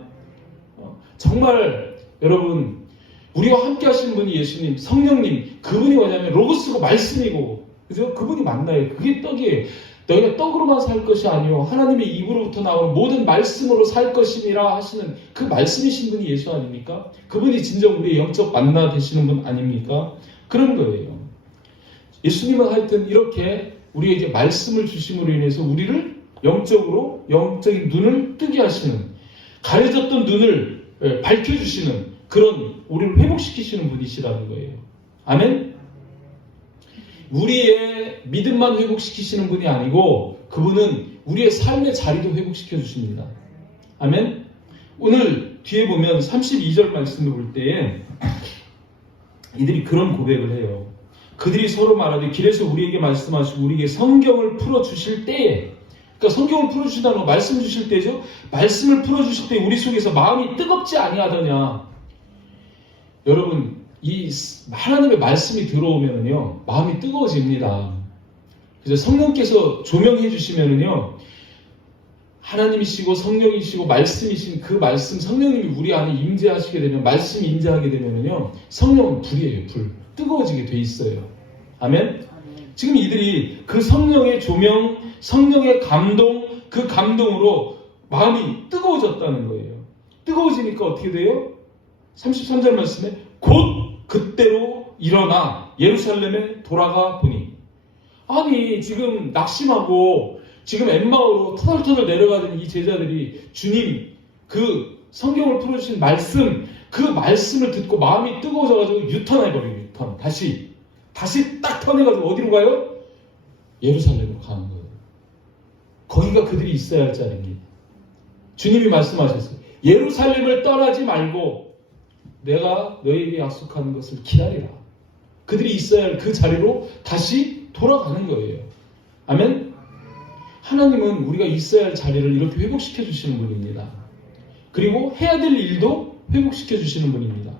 정말 여러분 우리와 함께 하시는 분이 예수님, 성령님, 그분이 뭐냐면 로고스고 말씀이고 그죠? 그분이 만나요. 그게 떡이에요. 너희가 떡으로만 살 것이 아니요 하나님의 입으로부터 나오는 모든 말씀으로 살 것이니라 하시는 그 말씀이신 분이 예수 아닙니까? 그분이 진정 우리의 영적 만나 되시는 분 아닙니까? 그런 거예요. 예수님은 하여튼 이렇게 우리에게 말씀을 주심으로 인해서 우리를 영적으로 영적인 눈을 뜨게 하시는 가려졌던 눈을 밝혀주시는 그런 우리를 회복시키시는 분이시라는 거예요. 아멘? 우리의 믿음만 회복시키시는 분이 아니고 그분은 우리의 삶의 자리도 회복시켜 주십니다. 아멘? 오늘 뒤에 보면 32절 말씀을 볼 때에 이들이 그런 고백을 해요. 그들이 서로 말하되 길에서 우리에게 말씀하시고 우리에게 성경을 풀어주실 때에 그러니까 성경을 풀어주신다는 건 말씀 주실 때죠. 말씀을 풀어주실 때 우리 속에서 마음이 뜨겁지 아니하더냐. 여러분 이 하나님의 말씀이 들어오면은요 마음이 뜨거워집니다. 그래서 성령께서 조명해 주시면은요 하나님이시고 성령이시고 말씀이신 그 말씀 성령님이 우리 안에 임재하시게 되면 말씀이 임재하게 되면은요 성령은 불이에요. 불 뜨거워지게 돼 있어요. 아멘. 지금 이들이 그 성령의 조명, 성령의 감동, 그 감동으로 마음이 뜨거워졌다는 거예요. 뜨거워지니까 어떻게 돼요? 33절 말씀에 곧 그때로 일어나 예루살렘에 돌아가 보니 아니 지금 낙심하고 지금 엠마오로 터덜터덜 내려가는 이 제자들이 주님 그 성경을 풀어주신 말씀 그 말씀을 듣고 마음이 뜨거워져가지고 유턴해버려요. 유턴 다시 딱 턴해가지고 어디로 가요? 예루살렘으로 가는 거예요. 거기가 그들이 있어야 할 자리입니다. 주님이 말씀하셨어요. 예루살렘을 떠나지 말고 내가 너희에게 약속하는 것을 기다리라. 그들이 있어야 할 그 자리로 다시 돌아가는 거예요. 아멘? 하나님은 우리가 있어야 할 자리를 이렇게 회복시켜 주시는 분입니다. 그리고 해야 될 일도 회복시켜 주시는 분입니다.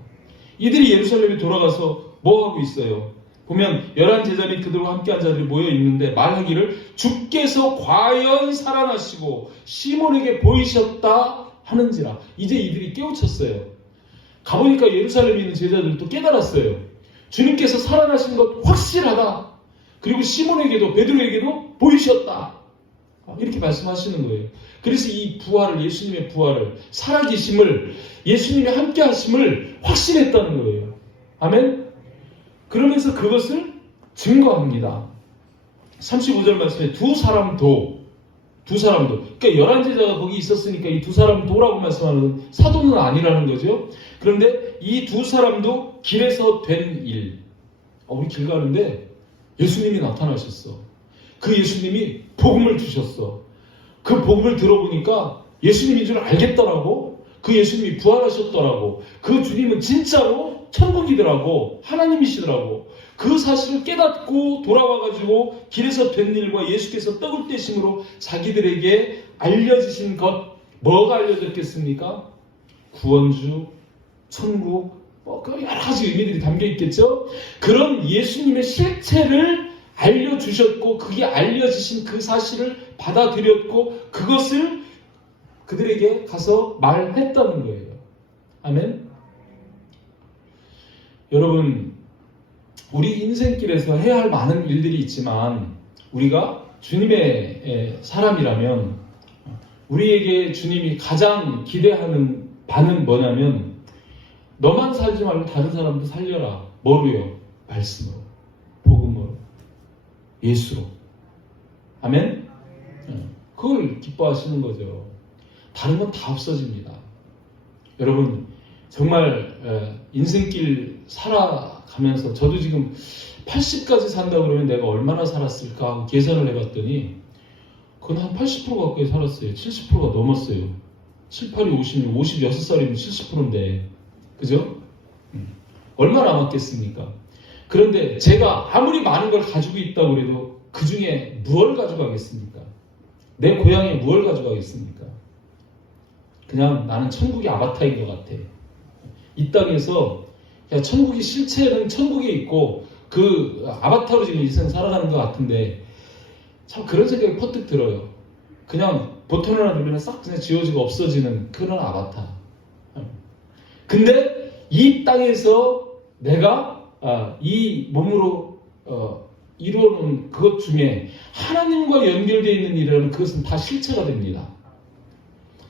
이들이 예루살렘에 돌아가서 뭐 하고 있어요? 보면 11제자 및 그들과 함께한 자들이 모여 있는데 말하기를 주께서 과연 살아나시고 시몬에게 보이셨다 하는지라. 이제 이들이 깨우쳤어요. 가보니까 예루살렘에 있는 제자들도 깨달았어요. 주님께서 살아나신 것 확실하다. 그리고 시몬에게도 베드로에게도 보이셨다. 이렇게 말씀하시는 거예요. 그래서 이 부활을, 예수님의 부활을, 살아계심을, 예수님이 함께 하심을 확신했다는 거예요. 아멘? 그러면서 그것을 증거합니다. 35절 말씀에 두 사람도, 그러니까 11제자가 거기 있었으니까 이 두 사람도라고 말씀하는 사도는 아니라는 거죠. 그런데 이 두 사람도 길에서 된 일. 우리 길 가는데 예수님이 나타나셨어. 그 예수님이 복음을 주셨어. 그 복음을 들어보니까 예수님인 줄 알겠더라고. 그 예수님이 부활하셨더라고. 그 주님은 진짜로 천국이더라고. 하나님이시더라고. 그 사실을 깨닫고 돌아와가지고 길에서 된 일과 예수께서 떡을 떼심으로 자기들에게 알려지신 것, 뭐가 알려졌겠습니까? 구원주, 천국, 여러 가지 의미들이 담겨 있겠죠? 그런 예수님의 실체를 알려주셨고, 그게 알려지신 그 사실을 받아들였고, 그것을 그들에게 가서 말했다는 거예요. 아멘? 여러분, 우리 인생길에서 해야 할 많은 일들이 있지만, 우리가 주님의 사람이라면, 우리에게 주님이 가장 기대하는 바는 뭐냐면, 너만 살지 말고 다른 사람도 살려라. 뭐로요? 말씀으로, 복음으로, 예수로. 아멘? 그걸 기뻐하시는 거죠. 다른 건 다 없어집니다. 여러분, 정말 인생길 살아가면서 저도 지금 80까지 산다 그러면 내가 얼마나 살았을까 하고 계산을 해봤더니 그건 한 80% 가까이 살았어요. 70%가 넘었어요. 7, 8이 50이면 56살이면 70%인데 그죠? 얼마나 남았겠습니까? 그런데 제가 아무리 많은 걸 가지고 있다고 해도 그 중에 무엇을 가져가겠습니까? 내 고향에 무엇을 가져가겠습니까? 그냥 나는 천국의 아바타인 것 같아. 이 땅에서 천국의 실체는 천국에 있고 그 아바타로 지금 인생 살아가는 것 같은데 참 그런 생각이 퍼뜩 들어요. 그냥 버튼 하나 누르면 싹 그냥 지워지고 없어지는 그런 아바타. 근데 이 땅에서 내가 이 몸으로 이루어놓은 그것 중에 하나님과 연결되어 있는 일이라면 그것은 다 실체가 됩니다.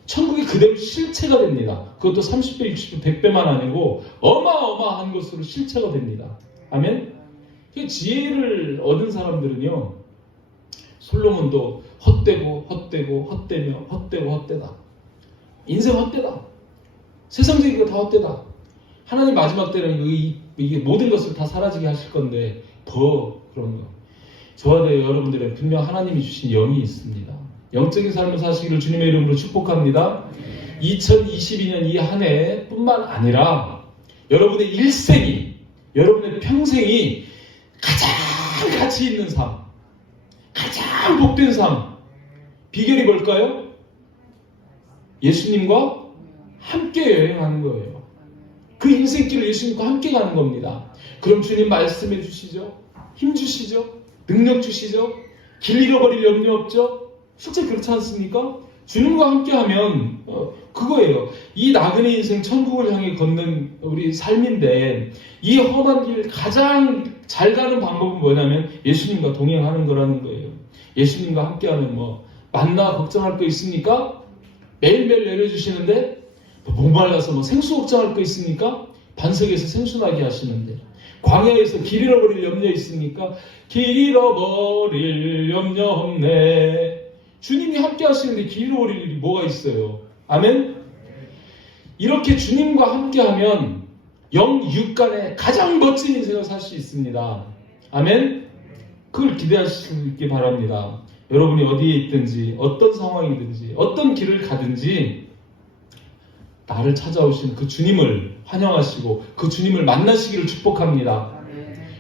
천국이 그대로 실체가 됩니다. 그것도 30배, 60배, 100배만 아니고 어마어마한 것으로 실체가 됩니다. 아멘? 지혜를 얻은 사람들은요, 솔로몬도 헛되고 헛되고 헛되며 헛되고 헛되다. 인생 헛되다. 세상적인 거 다 헛되다. 하나님 마지막 때는 이게 모든 것을 다 사라지게 하실 건데 더 그런 거. 저와 여러분들은 분명 하나님이 주신 영이 있습니다. 영적인 삶을 사시기를 주님의 이름으로 축복합니다. 2022년 이 한 해뿐만 아니라 여러분의 일생이, 여러분의 평생이 가장 가치 있는 삶, 가장 복된 삶. 비결이 뭘까요? 예수님과 함께 여행하는 거예요. 그 인생길을 예수님과 함께 가는 겁니다. 그럼 주님 말씀해 주시죠. 힘 주시죠. 능력 주시죠. 길 잃어버릴 염려 없죠. 실제 그렇지 않습니까? 주님과 함께하면 그거예요. 이 나그네 인생 천국을 향해 걷는 우리 삶인데 이 험한 길 가장 잘 가는 방법은 뭐냐면 예수님과 동행하는 거라는 거예요. 예수님과 함께하면 만나 걱정할 거 있습니까? 매일매일 내려주시는데 목말라서 생수 걱정할 거 있습니까? 반석에서 생수 나게 하시는데 광야에서 길 잃어버릴 염려 있습니까? 길 잃어버릴 염려 없네. 주님이 함께 하시는데 길 잃어버릴 일이 뭐가 있어요? 아멘? 이렇게 주님과 함께하면 영육간에 가장 멋진 인생을 살 수 있습니다. 아멘? 그걸 기대하시기 바랍니다. 여러분이 어디에 있든지 어떤 상황이든지 어떤 길을 가든지 나를 찾아오신 그 주님을 환영하시고 그 주님을 만나시기를 축복합니다.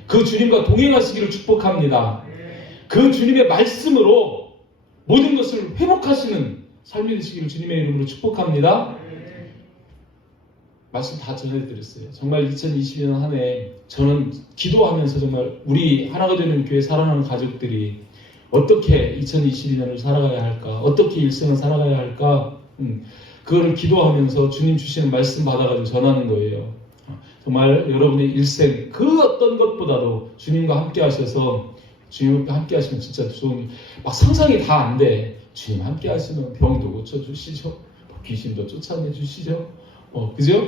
그 주님과 동행하시기를 축복합니다. 그 주님의 말씀으로 모든 것을 회복하시는 삶이 되시기를 주님의 이름으로 축복합니다. 말씀 다 전해드렸어요. 정말 2022년 한 해 저는 기도하면서 정말 우리 하나가 되는 교회 사랑하는 가족들이 어떻게 2022년을 살아가야 할까, 어떻게 일생을 살아가야 할까, 그거를 기도하면서 주님 주시는 말씀 받아가지고 전하는 거예요. 정말 여러분의 일생 그 어떤 것보다도 주님과 함께 하셔서 주님과 함께 하시면 진짜 좋은, 막 상상이 다 안 돼. 주님 함께 하시면 병도 고쳐주시죠, 귀신도 쫓아내주시죠. 그죠?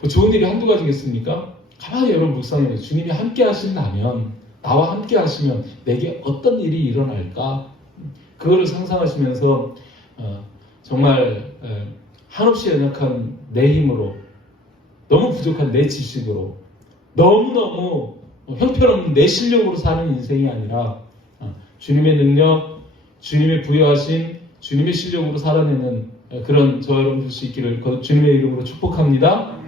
뭐 좋은 일이 한두 가지겠습니까? 가만히 여러분 묵상해요. 주님이 함께 하신다면, 나와 함께 하시면 내게 어떤 일이 일어날까? 그거를 상상하시면서 정말 한없이 연약한 내 힘으로, 너무 부족한 내 지식으로, 너무너무 형편없는 내 실력으로 사는 인생이 아니라 주님의 능력, 주님의 부여하신 주님의 실력으로 살아내는 그런 저 여러분 될 수 있기를 주님의 이름으로 축복합니다.